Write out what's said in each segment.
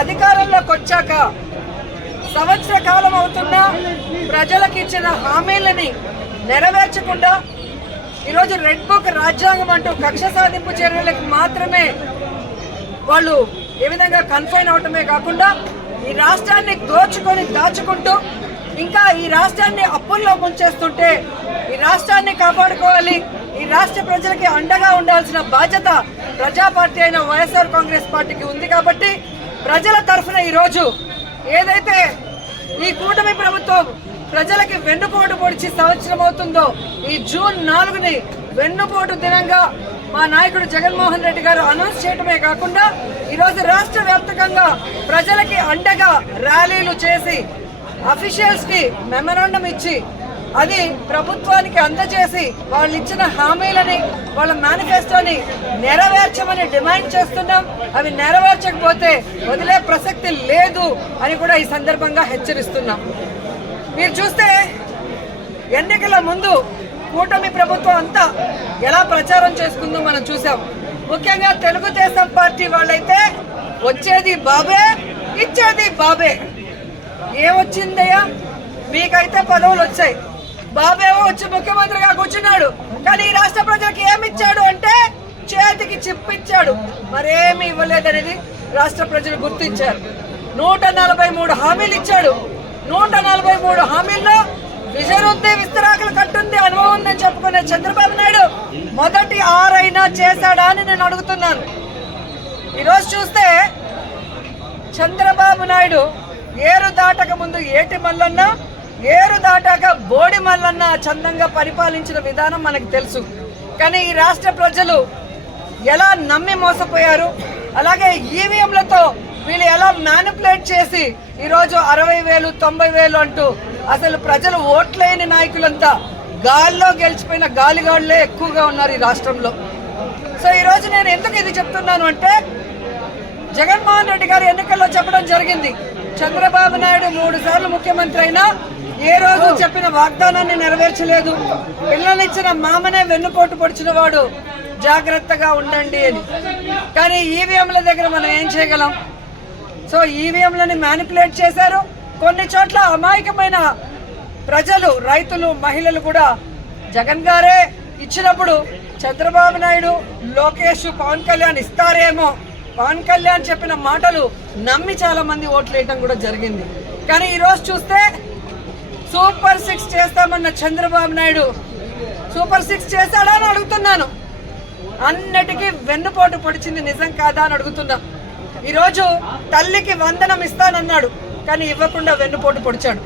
అధికారంలోకి వచ్చాక సంవత్సర కాలం అవుతున్నా ప్రజలకు ఇచ్చిన హామీలని నెరవేర్చకుండా ఈరోజు రెడ్ బుక్ రాజ్యాంగం అంటూ కక్ష సాధింపు చర్యలకు మాత్రమే వాళ్ళు ఏ విధంగా కన్ఫైన్ అవటమే కాకుండా ఈ రాష్ట్రాన్ని దోచుకొని దాచుకుంటూ ఇంకా ఈ రాష్ట్రాన్ని అప్పుల్లో ముంచేస్తుంటే ఈ రాష్ట్రాన్ని కాపాడుకోవాలి, ఈ రాష్ట్ర ప్రజలకి అండగా ఉండాల్సిన బాధ్యత ప్రజా పార్టీ అయిన వైఎస్ఆర్ కాంగ్రెస్ పార్టీకి ఉంది. కాబట్టి ప్రజల తరఫున ఈరోజు ఏదైతే ఈ కూటమి ప్రభుత్వం ప్రజలకి వెన్నుపోటు పొడిచి సంవత్సరం అవుతుందో ఈ జూన్ 4ని వెన్నుపోటు దినంగా మా నాయకుడు జగన్మోహన్ రెడ్డి గారు అనౌన్స్ చేయడమే కాకుండా ఈరోజు రాష్ట్ర వ్యాప్తంగా ప్రజలకి అండగా ర్యాలీలు చేసి అఫీషియల్స్ కి మెమరాండం ఇచ్చి అది ప్రభుత్వానికి అందజేసి వాళ్ళు ఇచ్చిన హామీలని వాళ్ళ మేనిఫెస్టోని నెరవేర్చమని డిమాండ్ చేస్తున్నాం. అవి నెరవేర్చకపోతే వదిలే ప్రసక్తి లేదు అని కూడా ఈ సందర్భంగా హెచ్చరిస్తున్నాం. మీరు చూస్తే ఎన్నికల ముందు కూటమి ప్రభుత్వం అంతా ఎలా ప్రచారం చేసుకుందో మనం చూసాం. ముఖ్యంగా తెలుగుదేశం పార్టీ వాళ్ళైతే వచ్చేది బాబే ఇచ్చేది బాబే. ఏమొచ్చిందయ్యా, మీకైతే పదవులు వచ్చాయి, బాబేమో వచ్చి ముఖ్యమంత్రిగా కూర్చున్నాడు, కానీ ఈ రాష్ట్ర ప్రజలకు ఏమిచ్చాడు అంటే చేతికి చిప్పిచ్చాడు, మరేమి ఇవ్వలేదనేది రాష్ట్ర ప్రజలు గుర్తించారు. 143 హామీలు ఇచ్చాడు. 143 హామీల్లో విజన్ ఉంది, విస్తరాకులు కట్టుంది, అనుభవం ఉందని చెప్పుకునే చంద్రబాబు నాయుడు మొదటి 6 అయినా చేశాడా అని నేను అడుగుతున్నాను. ఈరోజు చూస్తే చంద్రబాబు నాయుడు ఏరు దాటక ముందు ఏటి మల్లన్న, ఏరు దాటాక బోడి మల్లన్న చందంగా పరిపాలించిన విధానం మనకు తెలుసు. కానీ ఈ రాష్ట్ర ప్రజలు ఎలా నమ్మి మోసపోయారు, అలాగే ఈవీఎంలతో వీళ్ళు ఎలా మ్యానిపులేట్ చేసి ఈరోజు 60,000 90,000 అంటూ అసలు ప్రజలు ఓట్లేని నాయకులంతా గాల్లో గెలిచిపోయిన గాలిగాళ్లే ఎక్కువగా ఉన్నారు ఈ రాష్ట్రంలో. సో ఈరోజు నేను ఎందుకు ఇది చెప్తున్నాను అంటే జగన్మోహన్ రెడ్డి గారు ఎన్నికల్లో చెప్పడం జరిగింది, చంద్రబాబు నాయుడు 3 సార్లు ముఖ్యమంత్రి అయినా ఏ రోజు చెప్పిన వాగ్దానాన్ని నెరవేర్చలేదు, పిల్లలిచ్చిన మామనే వెన్నుపోటు పొడిచిన వాడు, జాగ్రత్తగా ఉండండి అని. కానీ ఈవీఎంల దగ్గర మనం ఏం చేయగలం? సో ఈవీఎంలని మ్యానిపులేట్ చేశారు. కొన్ని చోట్ల అమాయకమైన ప్రజలు, రైతులు, మహిళలు కూడా జగన్ గారే ఇచ్చినప్పుడు చంద్రబాబు నాయుడు, లోకేష్, పవన్ కళ్యాణ్ ఇస్తారేమో, పవన్ కళ్యాణ్ చెప్పిన మాటలు నమ్మి చాలా మంది ఓట్లు వేయడం కూడా జరిగింది. కానీ ఈరోజు చూస్తే సూపర్ 6 చేస్తామన్న చంద్రబాబు నాయుడు సూపర్ 6 చేశాడా అని అడుగుతున్నాను. అన్నిటికీ వెన్నుపోటు పొడిచింది నిజం కాదా అని అడుగుతున్నా. ఈరోజు తల్లికి వందనం ఇస్తానన్నాడు, కానీ ఇవ్వకుండా వెన్నుపోటు పొడిచాడు.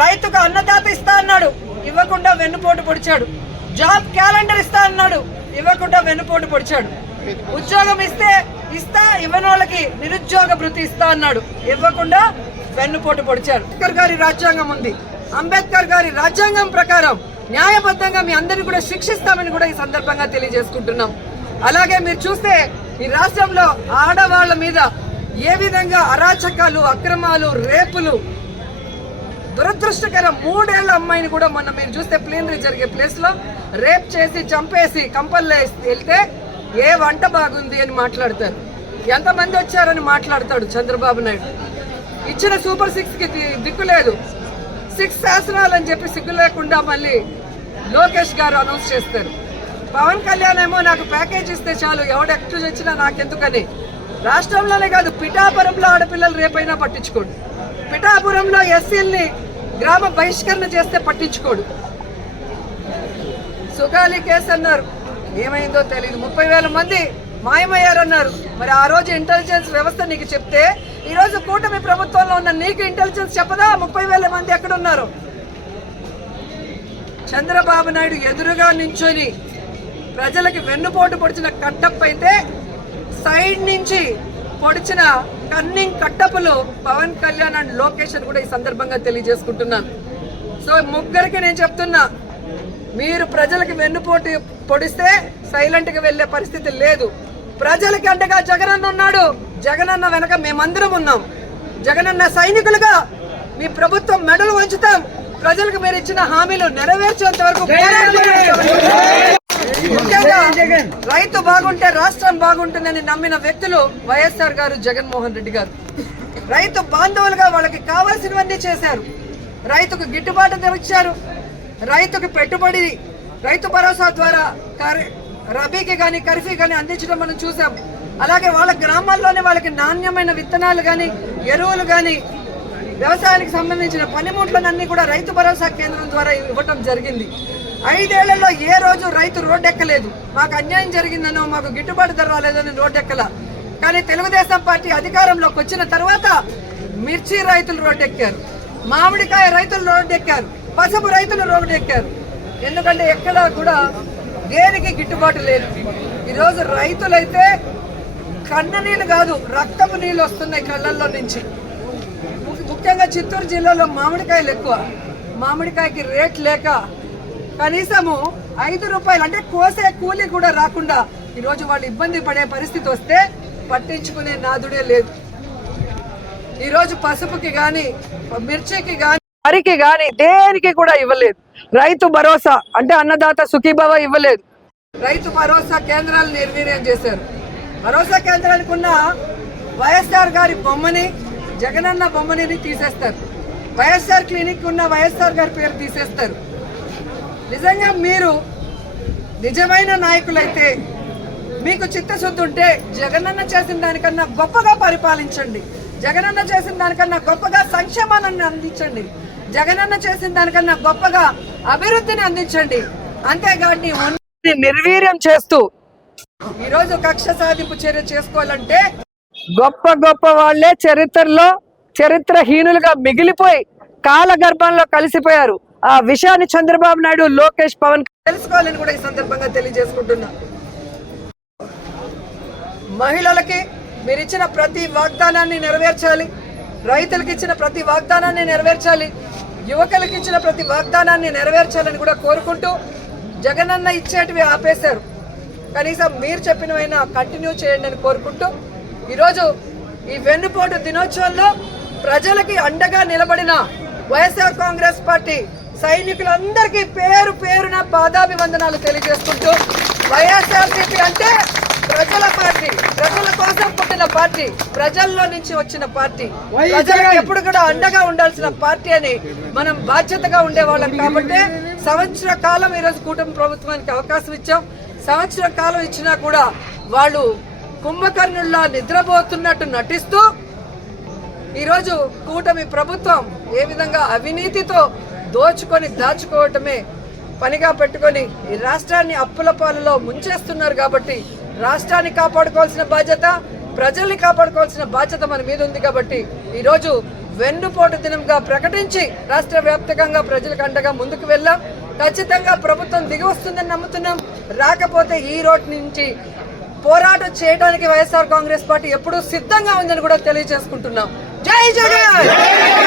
రైతుకు అన్నదాత ఇస్తా అన్నాడు, ఇవ్వకుండా వెన్నుపోటు పొడిచాడు. జాబ్ క్యాలెండర్ ఇస్తా అన్నాడు, ఇవ్వకుండా వెన్నుపోటు పొడిచాడు. ఉద్యోగం ఇస్తా ఇవ్వని వాళ్ళకి నిరుద్యోగ భృతి ఇస్తా అన్నాడు, ఇవ్వకుండా వెన్నుపోటు పొడిచాడు. అంబేద్కర్ గారి రాజ్యాంగం ఉంది, అంబేద్కర్ గారి రాజ్యాంగం ప్రకారం న్యాయబద్ధంగా మీ అందరినీ కూడా శిక్షిస్తామని కూడా ఈ సందర్భంగా తెలియజేసుకుంటున్నాం. అలాగే మీరు చూస్తే ఈ రాష్ట్రంలో ఆడవాళ్ల మీద ఏ విధంగా అరాచకాలు, అక్రమాలు, రేపులు, దురదృష్టకరం 3 ఏళ్ల అమ్మాయిని కూడా మొన్న మీరు చూస్తే ప్లీనరీ జరిగే ప్లేస్ లో రేప్ చేసి చంపేసి కంపల్లో వెళ్తే ఏ వంట బాగుంది అని మాట్లాడతారు, ఎంతమంది వచ్చారని మాట్లాడతాడు చంద్రబాబు నాయుడు. ఇచ్చిన సూపర్ 6కి దిక్కు లేదు, 6 శాసనాలు అని చెప్పి సిగ్గు లేకుండా మళ్ళీ లోకేష్ గారు అనౌన్స్ చేస్తారు. పవన్ కళ్యాణ్ ఏమో నాకు ప్యాకేజ్ ఇస్తే చాలు, ఎవడు ఎక్కడ వచ్చినా నాకెందుకని. రాష్ట్రంలోనే కాదు, పిఠాపురంలో ఆడపిల్లలు రేపైనా పట్టించుకోడు, పిఠాపురంలో ఎస్సీల్ని గ్రామ బహిష్కరణ చేస్తే పట్టించుకోడు. సుగాలి కేసు అన్నారు, ఏమైందో తెలియదు, 30,000 మంది మాయమయ్యారన్నారు. మరి ఆ రోజు ఇంటెలిజెన్స్ వ్యవస్థ నీకు చెప్తే ఈరోజు కూటమి ప్రభుత్వంలో ఉన్న నీకు ఇంటెలిజెన్స్ చెప్పదా 30,000 మంది ఎక్కడున్నారు? చంద్రబాబు నాయుడు ఎదురుగా నించొని ప్రజలకి వెన్నుపోటు పొడిచిన కట్టప్ అయితే సైడ్ నుంచి పొడిచిన కన్నింగ్ కట్టపులు పవన్ కళ్యాణ్ అండ్ లోకేష్ అని కూడా ఈ సందర్భంగా తెలియజేసుకుంటున్నాను. సో ముగ్గురికి నేను చెప్తున్నా, మీరు ప్రజలకి వెన్నుపోటు పొడిస్తే సైలెంట్ గా వెళ్లే పరిస్థితి లేదు. ప్రజలకి అండగా జగనన్న ఉన్నాడు, జగనన్న వెనక మేమందరం ఉన్నాం. జగనన్న సైనికులుగా మీ ప్రభుత్వం మెడలు వంచుతాం. ప్రజలకు మీరు ఇచ్చిన హామీలు నెరవేర్చేంత వరకు ముఖ్యంగా రైతు బాగుంటే రాష్ట్రం బాగుంటుందని నమ్మిన వ్యక్తులు వైఎస్ఆర్ గారు, జగన్మోహన్ రెడ్డి గారు. రైతు బాంధవులుగా వాళ్ళకి కావాల్సినవన్నీ చేశారు. రైతుకు గిట్టుబాటు ధర ఇచ్చారు. రైతుకు పెట్టుబడి రైతు భరోసా ద్వారా రబీకి కానీ ఖరీఫీ కానీ అందించడం మనం చూసాం. అలాగే వాళ్ళ గ్రామాల్లోనే వాళ్ళకి నాణ్యమైన విత్తనాలు కానీ ఎరువులు కానీ వ్యవసాయానికి సంబంధించిన పనిముట్లనన్నీ కూడా రైతు భరోసా కేంద్రం ద్వారా ఇవ్వటం జరిగింది. 5 ఏళ్లలో ఏ రోజు రైతు రోడ్డెక్కలేదు. మాకు అన్యాయం జరిగిందనో, మాకు గిట్టుబాటు ధర రాలేదని రోడ్డెక్కల. కానీ తెలుగుదేశం పార్టీ అధికారంలోకి వచ్చిన తర్వాత మిర్చి రైతులు రోడ్డెక్కారు, మామిడికాయ రైతులు రోడ్డెక్కారు, పసుపు రైతులు రోడ్డెక్కారు. ఎందుకంటే ఎక్కడా కూడా దేనికి గిట్టుబాటు లేదు. ఈరోజు రైతులైతే కన్న నీళ్ళు కాదు, రక్తపు నీళ్ళు వస్తున్నాయి కళ్ళల్లో నుంచి. ముఖ్యంగా చిత్తూరు జిల్లాలో మామిడికాయలు ఎక్కువ. మామిడికాయకి రేట్ లేక కనీసము 5 రూపాయలు అంటే కోసే కూలి కూడా రాకుండా ఈరోజు వాళ్ళు ఇబ్బంది పడే పరిస్థితి వస్తే పట్టించుకునే నాదుడే లేదు. ఈరోజు పసుపుకి కానీ మిర్చికి కానీ వరికి కానీ దేనికి కూడా ఇవ్వలేదు. రైతు భరోసా అంటే అన్నదాత సుఖీభవ ఇవ్వలేదు. రైతు భరోసా కేంద్రాలు నిర్వీర్యం చేశారు. భరోసా కేంద్రానికి ఉన్న వైఎస్ఆర్ గారి బొమ్మని, జగనన్న బొమ్మని తీసేస్తారు. వైఎస్ఆర్ క్లినిక్ ఉన్న వైఎస్ఆర్ గారి పేరు తీసేస్తారు. నిజంగా మీరు నిజమైన నాయకులైతే, మీకు చిత్తశుద్ధి ఉంటే జగనన్న చేసిన దానికన్నా గొప్పగా పరిపాలించండి. జగనన్న చేసిన దానికన్నా గొప్పగా సంక్షేమాన్ని అందించండి. జగనన్న చేసిన దానికన్నా గొప్పగా అభివృద్ధిని అందించండి. అంతేగాని నిర్వీర్యం చేస్తూ ఈరోజు కక్ష సాధింపు చర్య చేసుకోవాలంటే గొప్ప గొప్ప వాళ్లే చరిత్రలో చరిత్రహీనులుగా మిగిలిపోయి కాలగర్భంలో కలిసిపోయారు. ఆ విషయాన్ని చంద్రబాబు నాయుడు, లోకేష్, పవన్ తెలుసుకోవాలని కూడా ఈ సందర్భంగా తెలియజేసుకుంటున్నా. మహిళలకి మీరు ఇచ్చిన ప్రతి వాగ్దానాన్ని నెరవేర్చాలి. రైతులకు ఇచ్చిన ప్రతి వాగ్దానాన్ని నెరవేర్చాలి. యువకులకు ఇచ్చిన ప్రతి వాగ్దానాన్ని నెరవేర్చాలని కూడా కోరుకుంటూ, జగనన్న ఇచ్చేటివి ఆపేశారు, కనీసం మీరు చెప్పినవైనా కంటిన్యూ చేయండి అని కోరుకుంటూ, ఈరోజు ఈ వెన్నుపోటు దినోత్సవంలో ప్రజలకి అండగా నిలబడిన వైఎస్ఆర్ కాంగ్రెస్ పార్టీ సైనికులందరికీ పేరు పేరున పాదాభివందనాలు తెలియజేసుకుంటూ, వైఎస్ఆర్సీపీ అంటే ప్రజల పార్టీ, ప్రజల కోసం పుట్టిన పార్టీ, ప్రజల్లో నుంచి వచ్చిన పార్టీ, ప్రజలకు ఎప్పుడు కూడా అండగా ఉండాల్సిన పార్టీ అని మనం బాధ్యతగా ఉండేవాళ్ళం. కాబట్టి సంవత్సర కాలం ఈరోజు కూటమి ప్రభుత్వానికి అవకాశం ఇచ్చాం. సంవత్సర కాలం ఇచ్చినా కూడా వాళ్ళు కుంభకర్ణుల్లా నిద్రపోతున్నట్టు నటిస్తూ ఈరోజు కూటమి ప్రభుత్వం ఏ విధంగా అవినీతితో దోచుకొని దాచుకోవటమే పనిగా పెట్టుకొని ఈ రాష్ట్రాన్ని అప్పుల పాలలో ముంచేస్తున్నారు. కాబట్టి రాష్ట్రాన్ని కాపాడుకోవాల్సిన బాధ్యత, ప్రజల్ని కాపాడుకోవాల్సిన బాధ్యత మన మీద ఉంది. కాబట్టి ఈరోజు వెన్నుపోటు దినంగా ప్రకటించి రాష్ట్ర వ్యాప్తంగా ప్రజలకు అండగా ముందుకు వెళ్ళాం. ఖచ్చితంగా ప్రభుత్వం దిగి వస్తుందని నమ్ముతున్నాం. రాకపోతే ఈ రోడ్ నుంచి పోరాటం చేయడానికి వైఎస్ఆర్ కాంగ్రెస్ పార్టీ ఎప్పుడూ సిద్ధంగా ఉందని కూడా తెలియజేసుకుంటున్నాం. జై జగన్.